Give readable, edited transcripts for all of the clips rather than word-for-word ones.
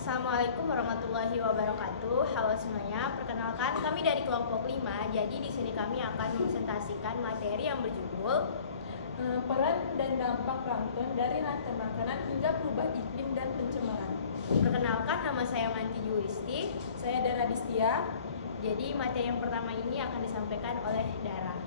Assalamualaikum warahmatullahi wabarakatuh. Halo semuanya, perkenalkan kami dari kelompok 5. Jadi di sini kami akan mempresentasikan materi yang berjudul Peran dan dampak plankton dari rantai makanan hingga perubahan iklim dan pencemaran. Perkenalkan, nama saya Manti Julisti. Saya Dara Distia. Jadi materi yang pertama ini akan disampaikan oleh Dara.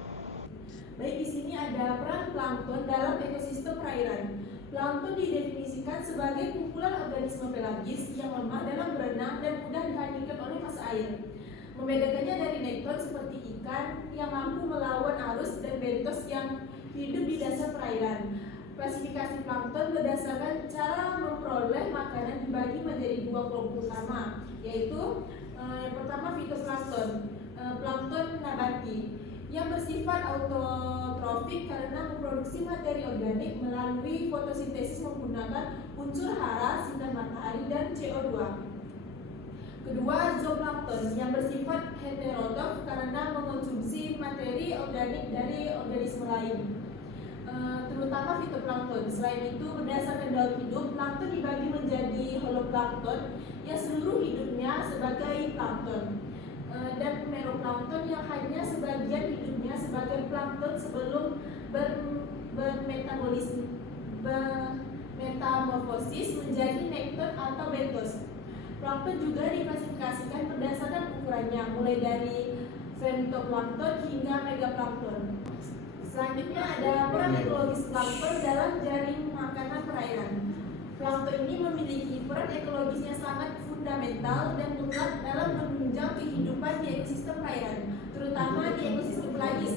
Baik, di sini ada peran plankton dalam ekosistem perairan. Plankton didefinisikan sebagai kumpulan organisme pelagis yang lemah dalam berenang dan mudah dihancurkan oleh massa air. Membedakannya dari nekton seperti ikan yang mampu melawan arus dan bentos yang hidup di dasar perairan. Klasifikasi plankton berdasarkan cara memperoleh makanan dibagi menjadi dua kelompok utama, yaitu yang pertama fitoplankton, plankton nabati yang bersifat autotrofik karena memproduksi materi organik melalui fotosintesis menggunakan unsur hara, sinar matahari, dan CO2. Kedua, zooplankton yang bersifat heterotrof karena mengonsumsi materi organik dari organisme lain, terutama fitoplankton. Selain itu, berdasarkan daur hidup, plankton dibagi menjadi holoplankton yang seluruh hidupnya sebagai plankton, dan meroplankton yang hanya sebagian hidupnya sebagai plankton sebelum bermetamorfosis menjadi nekton atau bentos. Plankton juga diklasifikasikan berdasarkan ukurannya, mulai dari femtoplankton hingga megaplankton. Selanjutnya ada peran ekologis plankton dalam jaring makanan perairan. Plankton ini memiliki peran ekologisnya sangat fundamental dan mutlak dalam menunjang kehidupan di ekosistem perairan, terutama di ekosistem pelagis.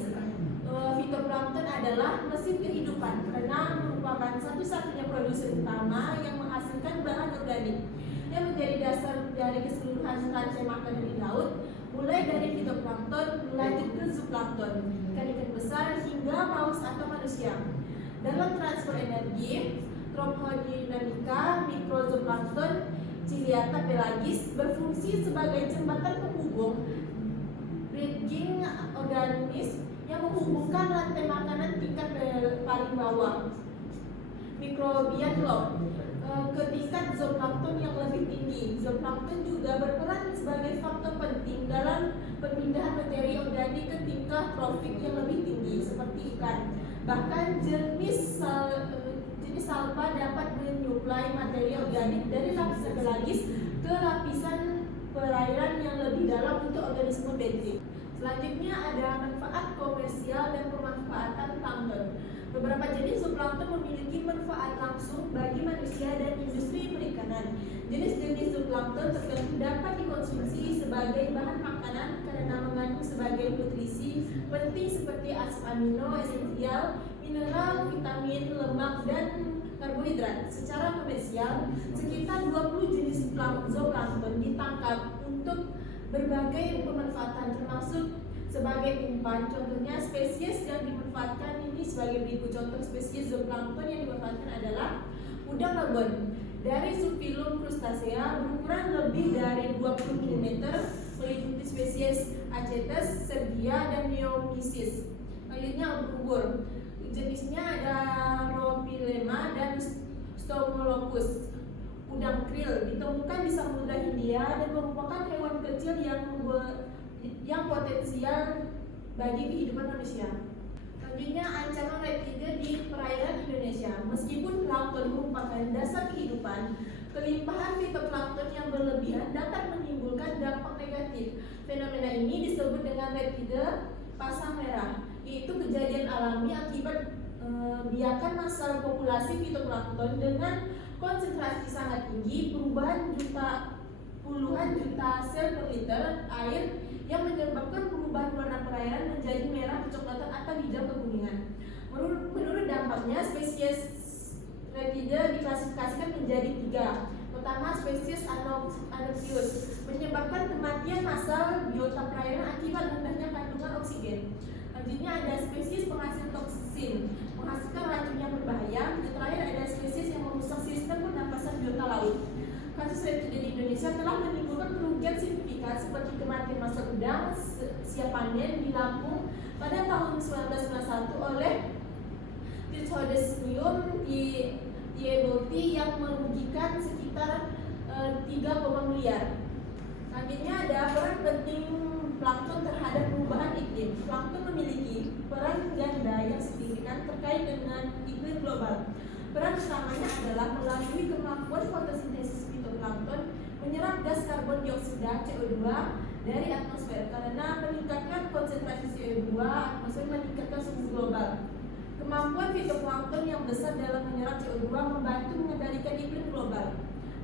Fitoplankton adalah mesin kehidupan karena merupakan satu-satunya produsen utama yang menghasilkan bahan organik yang menjadi dasar dari keseluruhan rantai makanan di laut, mulai dari fitoplankton lanjut ke zooplankton, ikan-ikan besar hingga paus atau manusia. Dalam transfer energi, tropodinamika mikrozooplankton Ciliata pelagis berfungsi sebagai jembatan penghubung bridging organisme yang menghubungkan rantai makanan tingkat paling bawah mikrobian low ke tingkat zooplankton yang lebih tinggi. Zooplankton juga berperan sebagai faktor penting dalam pemindahan materi organik ke tingkat trofik yang lebih tinggi seperti ikan. Bahkan jenis salpa dapat menyuplai materi organik dari lapisan pelagis ke lapisan perairan yang lebih dalam untuk organisme benteng. Selanjutnya ada manfaat komersial dan pemanfaatan plankton. Beberapa jenis zooplankton memiliki manfaat langsung bagi manusia dan industri perikanan. Jenis-jenis zooplankton tertentu dapat dikonsumsi sebagai bahan makanan karena mengandung sebagai nutrisi penting seperti asam amino esensial, mineral, vitamin, lemak, dan karbohidrat. Secara komersial, sekitar 20 jenis zooplankton ditangkap untuk berbagai pemanfaatan, termasuk sebagai umpan. Contohnya spesies yang dimanfaatkan ini sebagai berikut. Contoh spesies zooplankton yang dimanfaatkan adalah udang labon dari subfilum Crustacea berukuran lebih dari 20 mm, meliputi spesies Acetes, Sergia, dan Neomysis. Selanjutnya ubur-ubur. Jenisnya ada Rhopilema dan Stomolophus. Udang krill ditemukan di Samudra Hindia dan merupakan hewan kecil yang potensial bagi kehidupan manusia. Selanjutnya, ancaman reptile di perairan Indonesia. Meskipun plankton merupakan dasar kehidupan, kelimpahan fitoplankton yang berlebihan dapat menimbulkan dampak negatif. Fenomena ini disebut dengan reptile pasang merah, yaitu kejadian alami akibat biakan massal populasi fitoplankton dengan konsentrasi sangat tinggi, puluhan juta sel per liter air yang menyebabkan perubahan warna perairan menjadi merah, kecoklatan, atau hijau kekuningan. Menurut dampaknya, spesies reptile diklasifikasikan menjadi 3. Pertama, spesies Anopheles menyebabkan kematian massal biota perairan akibat rendahnya kandungan oksigen. Selanjutnya ada spesies penghasil toksin, menghasilkan racun yang berbahaya. Dan terakhir ada spesies yang merusak sistem pernapasan biota laut. Kasus reptile di Indonesia telah menimbulkan kerugian signifikan seperti kematian massal udang siap panen di Lampung pada tahun 1991 oleh Trichodesmium dieboti yang merugikan sekitar 3, miliar. Selanjutnya ada peran penting plankton terhadap perubahan iklim. Plankton memiliki peran ganda yang signifikan terkait dengan iklim global. Peran utamanya adalah melalui kemampuan fotosintesis fitoplankton menyerap gas karbon dioksida CO2 dari atmosfer karena meningkatkan konsentrasi CO2 atmosfer meningkatkan suhu global. Kemampuan fitoplankton yang besar dalam menyerap CO2 membantu mengendalikan iklim global.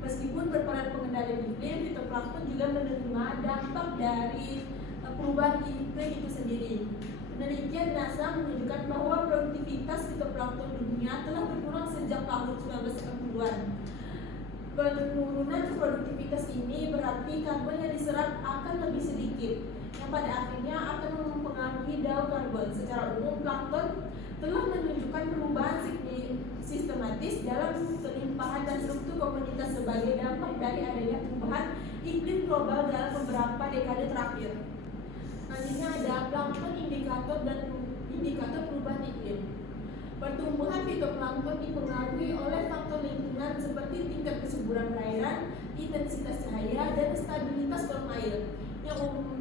Meskipun berperan pengendalian iklim, fitoplankton juga menerima dampak dari perubahan iklim itu sendiri. Penelitian NASA menunjukkan bahwa produktivitas fitoplankton dunia telah berkurang sejak tahun 1980-an. Penurunan produktivitas ini berarti karbon yang diserap akan lebih sedikit, yang pada akhirnya akan mempengaruhi daun karbon. Secara umum, plankton telah menunjukkan perubahan sistematis dalam kelimpahan dan struktur komunitas sebagai dampak dari adanya perubahan iklim global dalam beberapa dekade terakhir. Selanjutnya ada plankton indikator dan indikator perubahan iklim. Pertumbuhan fitoplankton dipengaruhi oleh faktor lingkungan seperti tingkat kesuburan perairan, intensitas cahaya, dan stabilitas kolom air,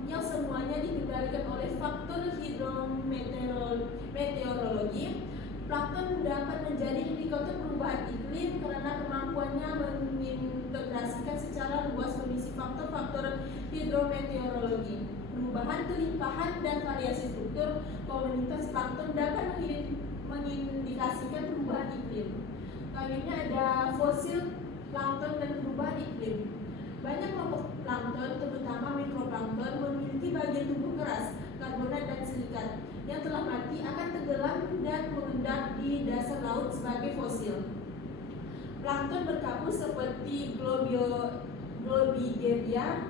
yang semuanya dikendalikan oleh faktor hidrometeorologi. Plankton dapat menjadi indikator perubahan iklim karena kemampuannya mengintegrasikan secara luas kondisi faktor-faktor hidrometeorologi. Perubahan kelimpahan dan variasi struktur komunitas plankton dapat mengindikasikan perubahan iklim. Selanjutnya ada fosil plankton dan perubahan iklim. Banyak kelompok plankton, terutama mikroplankton, memiliki bagian tubuh keras, karbonat dan silikat yang telah mati akan tenggelam dan mengendap di dasar laut sebagai fosil. Plankton berkabut seperti Globigerina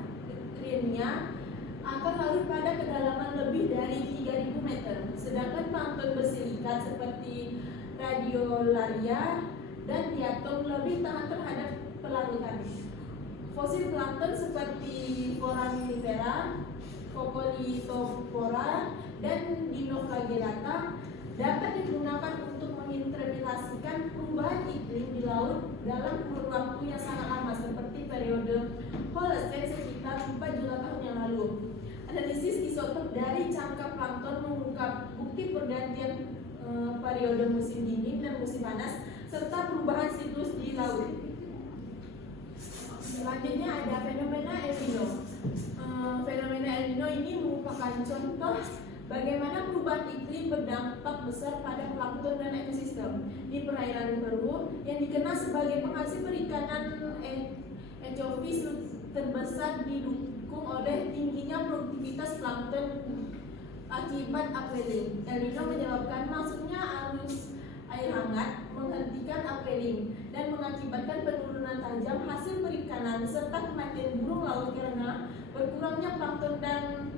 Rhynia akan larut pada kedalaman lebih dari 3.000 meter, sedangkan plankton bersilikat seperti Radiolaria dan diatom lebih tahan terhadap pelarutan. Fosil plankton seperti Foraminifera, Cocolithophora, dan Dinoflagellata dapat digunakan untuk menginterpretasikan perubahan iklim di laut dalam kurun waktu yang sangat lama seperti periode Holocene sekitar 4 juta tahun yang lalu. Analisis isotop dari cangkang plankton mengungkap bukti pergantian periode musim dingin dan musim panas serta perubahan siklus di laut. Selanjutnya ada fenomena El Nino. Fenomena El Nino ini merupakan contoh bagaimana perubahan iklim berdampak besar pada plankton dan ekosistem di perairan Peru yang dikenal sebagai penghasil perikanan enchovy terbesar didukung oleh tingginya produktivitas plankton akibat upwelling. El Nino menyebabkan masuknya arus air hangat, menghentikan upwelling, dan mengakibatkan penurunan tajam hasil perikanan serta kematian burung laut karena berkurangnya plankton dan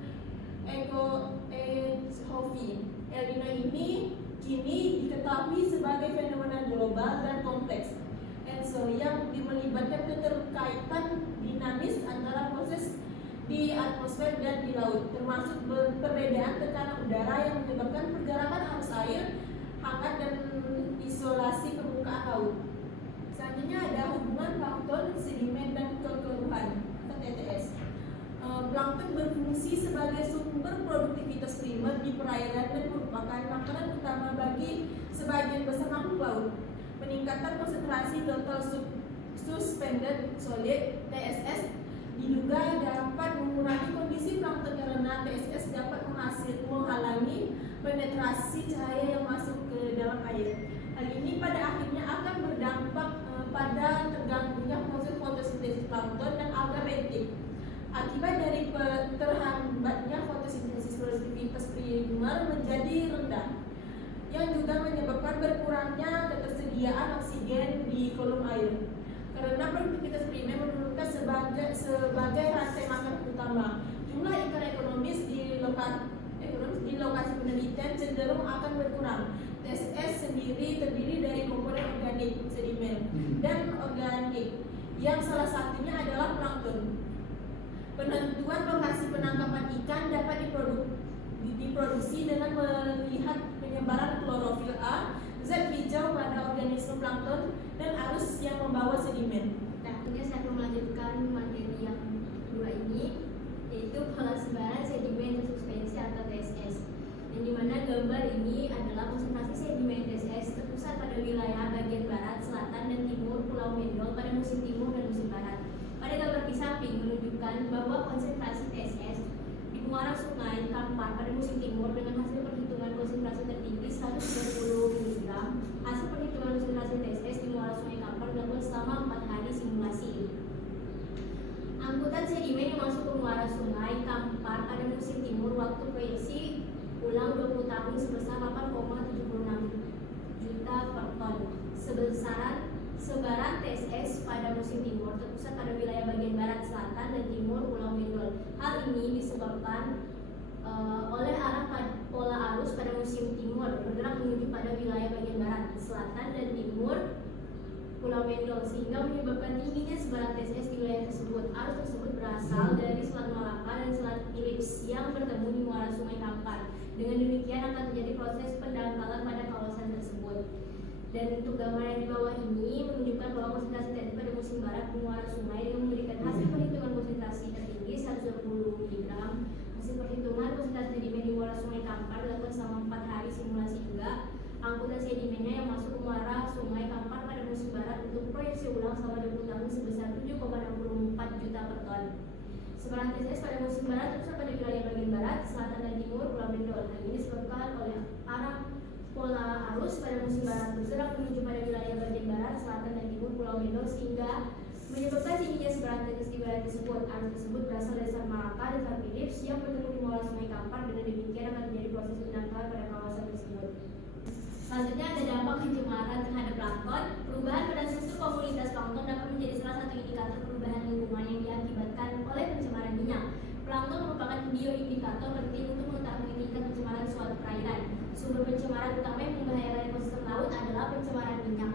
enchovy. El Nino ini kini diketahui sebagai fenomena global dan kompleks yang melibatkan keterkaitan dinamis antara proses di atmosfer dan di laut, termasuk perbedaan tekanan udara yang menyebabkan pergerakan arus air hangat dan isolasi permukaan laut. Selanjutnya ada hubungan plankton, sedimen, dan kekeruhan atau TTS. Plankton berfungsi sebagai sumber produktivitas primer di perairan dan merupakan makanan utama bagi sebagian besar makhluk laut. Peningkatan konsentrasi total suspended solid (TSS) diduga dapat mengurangi kondisi plankton karena TSS dapat menghalangi penetrasi cahaya yang masuk ke dalam air. Hal ini pada akhirnya akan berdampak pada terganggunya proses fotosintesis plankton dan alga retik. Akibat dari terhambatnya fotosintesis, produktivitas primer menjadi rendah, yang juga menyebabkan berkurangnya ketersediaan oksigen di kolom air. Karena produktivitas primer menurunkan sebagai rantai makanan utama, jumlah ikan ekonomis di lokasi penelitian cenderung akan berkurang. TSS sendiri terdiri dari komponen organik, sedimen, dan organik, yang salah satunya adalah plankton. Penentuan lokasi penangkapan ikan dapat diproduksi dengan melihat penyebaran klorofil A, zat hijau pada organisme plankton, dan arus yang membawa sedimen. Nah, ini saya akan melanjutkan Timur dengan hasil perhitungan konsentrasi tertinggi 120 mg. Hasil perhitungan konsentrasi TSS di muara Sungai Kampar dilakukan selama 4 hari simulasi. Angkutan sedimen yang masuk ke muara Sungai Kampar pada musim timur waktu proyeksi ulang 20 tahun sebesar 8,76 juta per ton. Sebaran TSS pada musim timur terpusat pada wilayah bagian barat, selatan, dan timur Pulau Mendol. Hal ini disebabkan oleh arah pola arus pada musim timur bergerak menuju pada wilayah bagian barat, selatan, dan timur Pulau Mendol, sehingga menyebabkan tingginya sebaran TSS di wilayah tersebut. Arus tersebut berasal dari Selat Malaka dan Selat Phillips yang bertemu di muara Sungai Kampar. Dengan demikian akan terjadi proses pendangkalan pada kawasan tersebut. Dan untuk gambar yang di bawah ini menunjukkan bahwa konsentrasi TSS pada musim barat di muara sungai yang memberikan hasil perhitungan konsentrasi tertinggi 120 mg. Hasil perhitungan konsentrasi sedimen di muara Sungai Kampar dilakukan selama 4 hari simulasi juga. Angkutan sedimennya yang masuk ke muara Sungai Kampar pada musim barat untuk proyeksi ulang selama 20 tahun sebesar 7,64 juta per ton. Sebaran TSS pada musim barat terpusat pada wilayah bagian barat, selatan, dan timur Pulau Mendol. Hal ini disebabkan oleh arah pola arus pada musim barat bergerak menuju pada wilayah bagian barat, selatan, dan timur Pulau Mendol, sehingga menyebabkan tingginya sebaran TSS di wilayah tersebut. Arus tersebut berasal dari Selat Malaka dan Selat Phillips yang bertemu di muara Sungai Kampar. Dengan demikian akan terjadi proses pendangkalan pada kawasan tersebut. Selanjutnya ada dampak pencemaran terhadap plankton. Perubahan pada struktur komunitas plankton dapat menjadi salah satu indikator perubahan lingkungan yang diakibatkan oleh pencemaran minyak. Plankton merupakan bioindikator penting untuk mengetahui tingkat pencemaran suatu perairan. Sumber pencemaran utama yang membahayakan ekosistem laut adalah pencemaran minyak.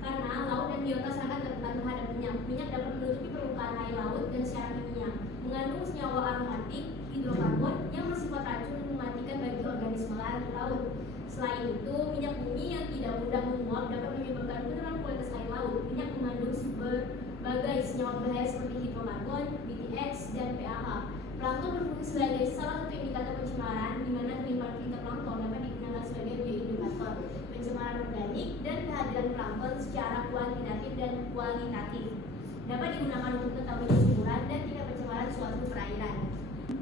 Karena laut dan biota sangat rentan terhadap minyak. Minyak dapat menutupi permukaan air laut dan secara kimia mengandung senyawa aromatik, hidrokarbon yang bersifat racun dan mematikan bagi organisme laut. Selain itu, minyak bumi yang tidak mudah menguap dapat menyebabkan penurunan kualitas air laut. Minyak mengandung berbagai senyawa berbahaya seperti hidrokarbon, BTX, dan PAH. Plankton berfungsi sebagai salah satu indikator pencemaran, di mana kelimpahan fitoplankton dapat digunakan sebagai bioindikator pencemaran organik, dan kehadiran plankton secara kuantitatif dan kualitatif dapat digunakan untuk mengetahui kesuburan dan tingkat pencemaran suatu perairan.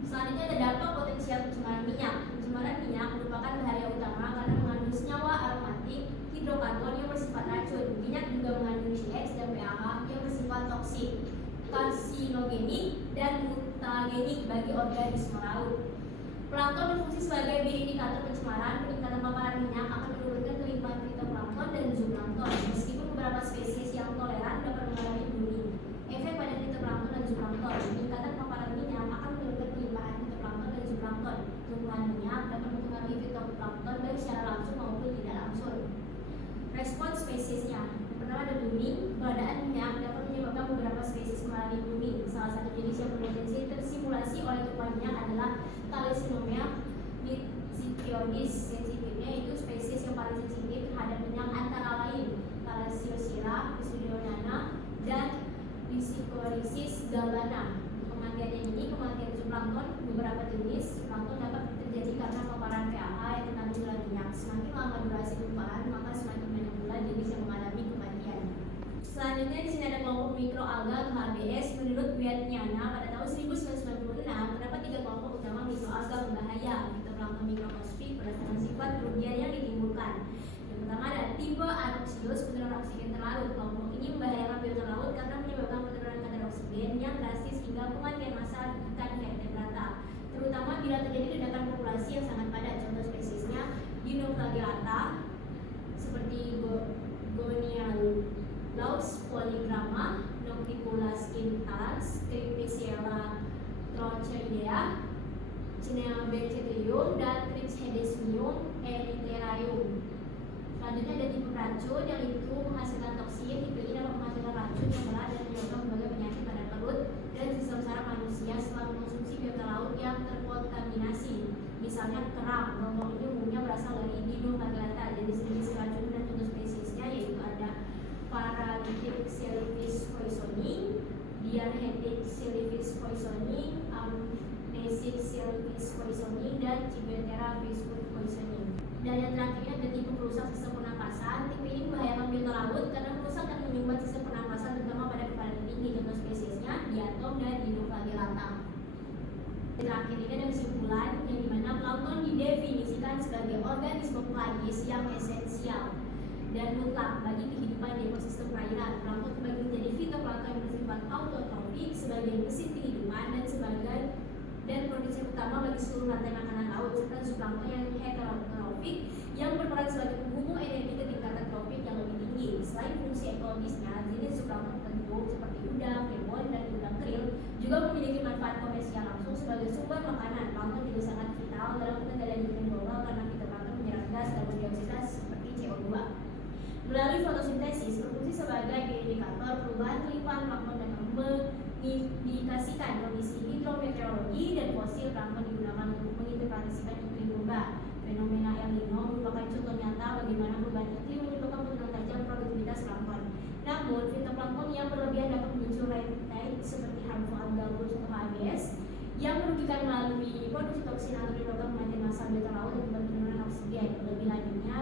Selanjutnya ada dampak potensial pencemaran minyak. Pencemaran minyak merupakan bahaya utama karena mengandung senyawa aromatik, hidrokarbon yang bersifat racun. Minyak juga mengandung BTX dan PAH yang bersifat toksik, karsinogenik, dan mutagenik bagi organisme laut. Plankton berfungsi sebagai bioindikator pencemaran. Peningkatan paparan minyak akan menurunkan kelimpahan fitoplankton dan zooplankton. Meskipun beberapa spesies yang toleran dapat mengalami blooming, efek pada fitoplankton dan zooplankton. Peningkatan paparan minyak akan menurunkan kelimpahan fitoplankton dan zooplankton. Tumbuhan minyak dapat mempengaruhi fitoplankton baik secara langsung maupun tidak langsung. Respon spesiesnya. Pertama ada blooming. Keberadaan minyak dapat menyebabkan beberapa spesies mengalami blooming. Salah satu jenis yang berpotensi tersimulasi oleh tumbuhan minyak adalah Thalessinomia nitsidioides. Sensitifnya itu spesies yang paling sensitif terhadap minyak antara lain Thalassiosira, Pseudomonana, dan Lycoris galbana. Kematiannya ini kematian zooplankton. Beberapa jenis zooplankton dapat terjadi karena paparan PAH yang terkandung dalam minyak. Semakin lama durasi tumpahan, maka semakin banyak pula jenis yang mengalami kematian. Selanjutnya di sini ada kelompok mikroalga atau HBS. Menurut Wiatnyana pada tahun 1996 terdapat 3 kelompok utama mikroalga berbahaya. Fitoplankton mikroskopik berdasarkan sifat kerugian yang ditimbulkan. Yang pertama ada tipe Anoxios, penurunan oksigen terlarut. Kelompok ini membahayakan biota laut karena menyebabkan penurunan kadar oksigen yang drastis hingga kematian massal ikan vertebrata, terutama bila terjadi ledakan populasi yang sangat padat. Contoh spesiesnya Dinoflagellata seperti Gonialaus polygrama, Nocticulus intalans, Crypticiella trochoidea, Cineabecterium, dan Crypthedesmium erythraeum. Selanjutnya ada tipe racun yang itu menghasilkan toksin. Tipe ini dapat menghasilkan racun yang berat dan menyebabkan berbagai penyakit pada perut dan sistem saraf manusia setelah mengonsumsi biota laut yang terkontaminasi. Misalnya kerang. Kelompok ini umumnya berasal dari Dinoflagellata. Jenis-jenis racun dan contoh spesiesnya yaitu ada Paralytic Cellifish poisoning, Diarrheatic Cellifish poisoning, Amnesic Cellifish poisoning, dan Chibentera fish-food poisoning. Dan yang terakhirnya ada tipe perusak sistem pernapasan. Tipe ini membahayakan biota laut karena merusak dan menyumbat sistem pernapasan terutama pada kepadatan tinggi. Contoh spesiesnya Diatom dan Dinoflagellata. Terakhir ini ada kesimpulan yang dimana plankton didefinisikan sebagai organisme pelagis yang esensial dan mutlak bagi kehidupan di ekosistem perairan. Plankton terbagi menjadi fitoplankton yang bersifat autotrofik sebagai mesin kehidupan dan produsen utama bagi seluruh rantai makanan laut, serta zooplankton yang heterotrofik yang berperan sebagai penghubung energi ke tingkatan tropik yang lebih tinggi. Selain fungsi ekologisnya, jenis zooplankton tertentu seperti udang, kembon, dan udang krill juga memiliki manfaat komersial langsung sebagai sumber makanan. Plankton juga sangat vital dalam pengendalian iklim global karena fitoplankton menyerap gas karbon dioksida seperti CO2. Melalui fotosintesis berfungsi sebagai indikator perubahan limpahan plankton dan mengindikasikan kondisi hidrometeorologi dan fosil plankton digunakan untuk menginterpretasikan iklim global. Fenomena El Nino merupakan contoh nyata bagaimana perubahan iklim menyebabkan penurunan tajam produktivitas plankton. Namun, fitoplankton yang berlebihan dapat memicu rantai seperti harmful algal blooms atau HABs yang merugikan melalui produksi toksin atau menyebabkan kematian massal biota laut akibat penurunan oksigen. Lebih lanjutnya,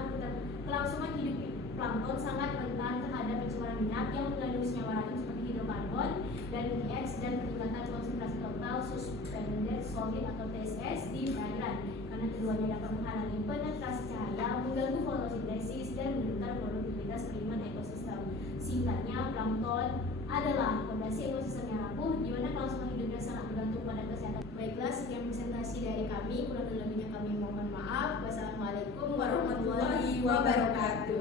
kelangsungan hidup plankton sangat rentan terhadap pencemaran minyak yang mengandung senyawa racun seperti hidrokarbon dan NOx dan peningkatan konsentrasi total suspended solid atau TSS di perairan karena keduanya dapat menghalangi penetrasi cahaya, mengganggu fotosintesis dan menurunkan produktivitas primer ekosistem. Singkatnya, plankton adalah fondasi ekosistem yang rapuh di mana kelangsungan hidupnya sangat bergantung pada kesehatan. Baiklah, sekian presentasi dari kami. Kurang lebihnya kami mohon maaf. Wassalamualaikum warahmatullahi wabarakatuh.